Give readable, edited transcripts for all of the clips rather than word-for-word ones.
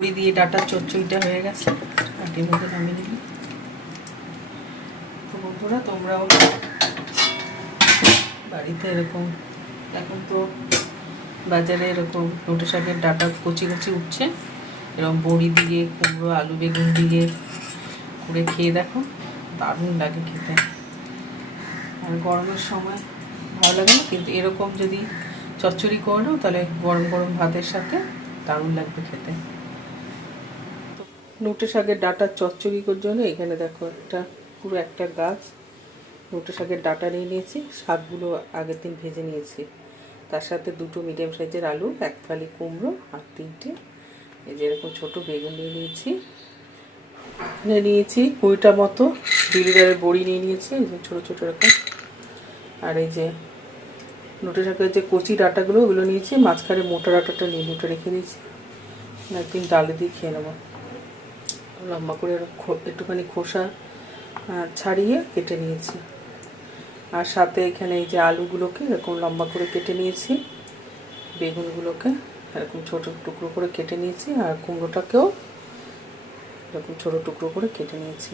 বড়ি দিয়ে ডাটার চচ্চড়িটা হয়ে গেছে, আটির মধ্যে নামিয়ে দিলাম। তো বন্ধুরা, তোমরাও বাড়িতে এরকম, এখন তো বাজারে এরকম নোটে শাকের ডাটা কচি কচি উঠছে, এরকম বড়ি দিয়ে, কুমড়ো, আলু, বেগুন দিয়ে করে খেয়ে দেখো, দারুণ লাগে খেতে। আর গরমের সময় ভালো লাগে না, কিন্তু এরকম যদি চচ্চড়ি করে নাও তাহলে গরম গরম ভাতের সাথে দারুণ লাগবে খেতে। নোটে শাকের ডাটার চচ্চড়ি করার জন্য এখানে দেখো পুরো একটা গাছ নোটে শাকের ডাটা নিয়ে নিয়েছি। শাকগুলো আগের দিন ভেজে নিয়েছি, তার সাথে 2টো মিডিয়াম সাইজের আলু, 1 ফালি কুমড়ো আর 3টে এই যে এরকম ছোটো বেগুন নিয়ে নিয়েছি। নিয়েছি 20টা মতো বিলিডারের বড়ি নিয়ে নিয়েছি, এই যে ছোটো ছোটো এরকম। আর এই যে নোটে শাকের যে কচি ডাটাগুলো ওগুলো নিয়েছি, মাঝখানে মোটা ডাটাটা নিয়ে দুটো রেখে দিয়েছি, একদিন ডালে দিয়ে খেয়ে নেবো। লম্বা করে একটুখানি খোসা ছাড়িয়ে কেটে নিয়েছি। আর সাথে এখানে এই যে আলুগুলোকে এরকম লম্বা করে কেটে নিয়েছি, বেগুনগুলোকে এরকম ছোটো টুকরো করে কেটে নিয়েছি, আর কুমড়োটাকেও এরকম ছোটো টুকরো করে কেটে নিয়েছি।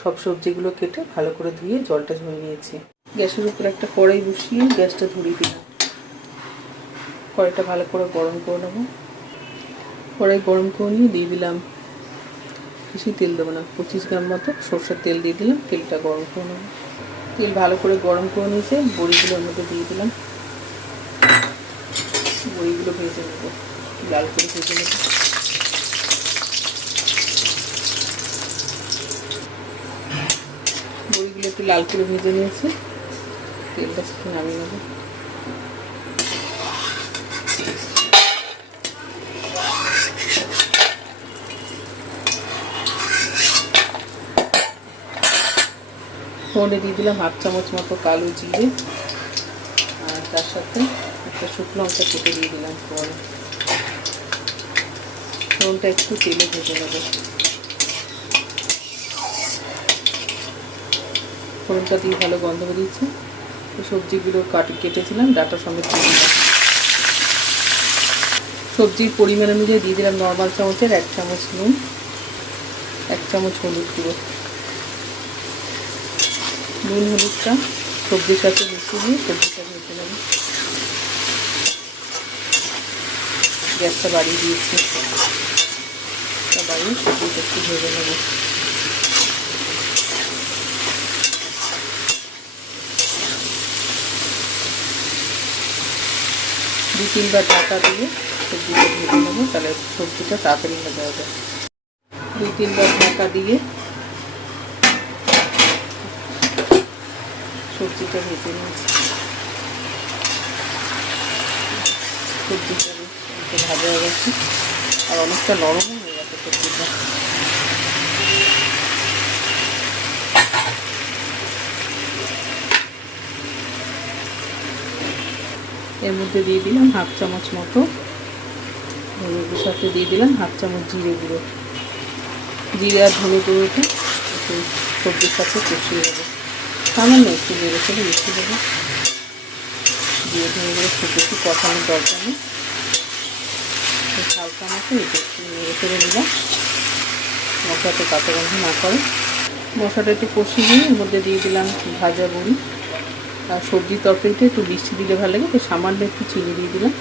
সব সবজিগুলো কেটে ভালো করে ধুয়ে জলটা ঝরিয়ে নিয়েছি। গ্যাসের উপরে একটা কড়াই বসিয়ে গ্যাসটা ধরিয়ে দিলাম। কড়াইটা ভালো করে গরম করে নেবো। কড়াই গরম করে নিয়ে দিয়ে দিলাম, বেশি তেল দেবো না, 25 গ্রাম মতো সরষের তেল দিয়ে দিলাম। তেলটা গরম করে নেবো। তেল ভালো করে গরম করে নিয়েছে, বড়িগুলোর মধ্যে দিয়ে দিলাম। বড়িগুলো ভেজে নেবো, লাল করে ভেজে নেবো। বড়িগুলো একটু লাল করে ভেজে নিয়েছি, তেলটা একটু নামিয়ে নেবো। ফোড়নে দিয়ে দিলাম 1/2 চামচ মতো কালো জিরে, আর তার সাথে একটা শুকনো লঙ্কা কেটে দিয়ে দিলাম। ফোড়নটা একটু তেলে ভেজে নেব। ফোড়নটা দিয়ে ভালো গন্ধ বেরিয়েছে। সবজিগুলো কেটেছিলাম ডাটার সঙ্গে দিয়ে দিলাম। সবজির পরিমাণ অনুযায়ী দিয়ে দিলাম নর্মাল চামচের 1 চামচ নুন, 1 চামচ হলুদ গুঁড়ো। নুন হলুদটা সবজির সাথে মিশিয়ে দিয়ে সবজিটা ভেজে নেব। গ্যাসটা বাড়িয়ে দিয়েছি, বাড়িয়ে সবজিটা একটু ভেজে নেব। দু তিনবার ঢাকা দিয়ে সবজিটা ভেজে নেবো, তাহলে সবজিটা তাড়াতাড়ি হয়ে যাবে। 2-3 বার ঢাকা দিয়ে সবজিটা ভেজে নিয়েছি। সবজিটা ভাজা হয়ে গেছে, আর অনেকটা নরমও হয়ে গেছে সবজিটা। এর মধ্যে দিয়ে দিলাম 1/2 চামচ মতো হলুদের সাথে দিয়ে দিলাম 1/2 চামচ জিরে গুঁড়ো। জিরে আর ধনে গুঁড়োটা একটু সবজির সাথে কষিয়ে দেবো, সামান্য একটু নেড়ে ফেলে মিশিয়ে দেবো। দিয়ে ধনে গুঁড়ো খুব বেশি কষানোর দরকার নেই, হালকা মতো একটু নেড়ে ফেলে দিলাম, মশলাটা কাঁচা গন্ধ না করে। মশলাটা একটু কষিয়ে নিয়ে এর মধ্যে দিয়ে দিলাম ভাজা বড়ি। আর সবজির তরকারিতে একটু মিষ্টি দিলে ভালো লাগে, তো সামান্য একটু চিনি দিয়ে দিলাম।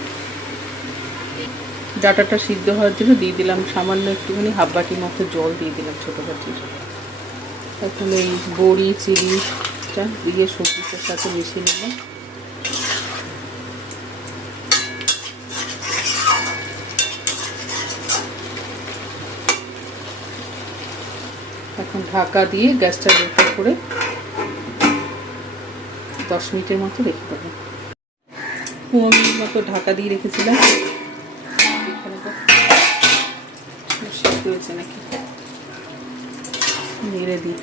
ডাটাটা সিদ্ধ হওয়ার জন্য দিয়ে দিলাম সামান্য একটুখানি 1/2 বাটি মতো জল দিয়ে দিলাম, ছোটো বাটির। এখন এই বড়ি চিনিটা দিয়ে সবজিটার সাথে মিশিয়ে নিলাম। এখন ঢাকা দিয়ে গ্যাসটা রেখে করে 10 মিনিটের মতো রেখে দেবো। 15 মিনিট মতো ঢাকা দিয়ে রেখেছিলাম। সিদ্ধ হয়েছে নাকি নেড়ে দিই।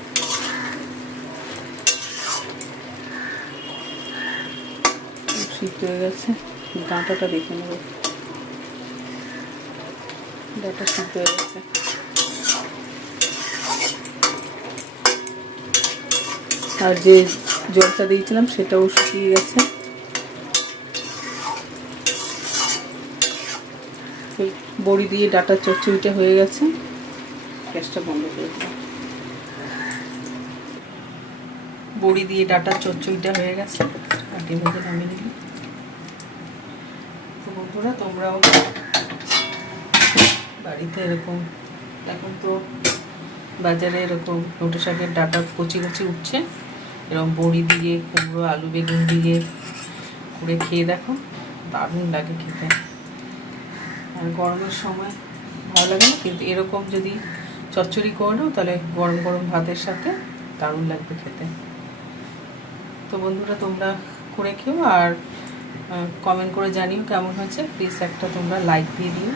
সিদ্ধ হয়ে গেছে, ডাঁটাটা দেখে নেব। ডাঁটা সিদ্ধ হয়ে গেছে। আর যে জলটা দিয়েছিলাম সেটাও শুকিয়ে গেছে। বড়ি দিয়ে ডাটার চচ্চড়িটা হয়ে গেছে। গ্যাসটা বন্ধ করে দিলাম। বড়ি দিয়ে ডাটার চচ্চড়িটা হয়ে গেছে, মাটির মধ্যে নামিয়ে নিলাম। তো বন্ধুরা তোমরাও বাড়িতে এরকম, এখন তো বাজারে এরকম নোটে শাকের ডাটা কচি কচি উঠছে, এরকম বড়ি দিয়ে কুমড়ো আলু বেগুন দিয়ে করে খেয়ে দেখো, দারুণ লাগে খেতে। আর গরমের সময় ভালো লাগে না, কিন্তু এরকম যদি চচ্চড়ি করে নাও তাহলে গরম গরম ভাতের সাথে দারুণ লাগবে খেতে। তো বন্ধুরা তোমরা করে খেও, আর কমেন্ট করে জানিও কেমন হয়েছে। প্লিজ একটা তোমরা লাইক দিয়ে দিও।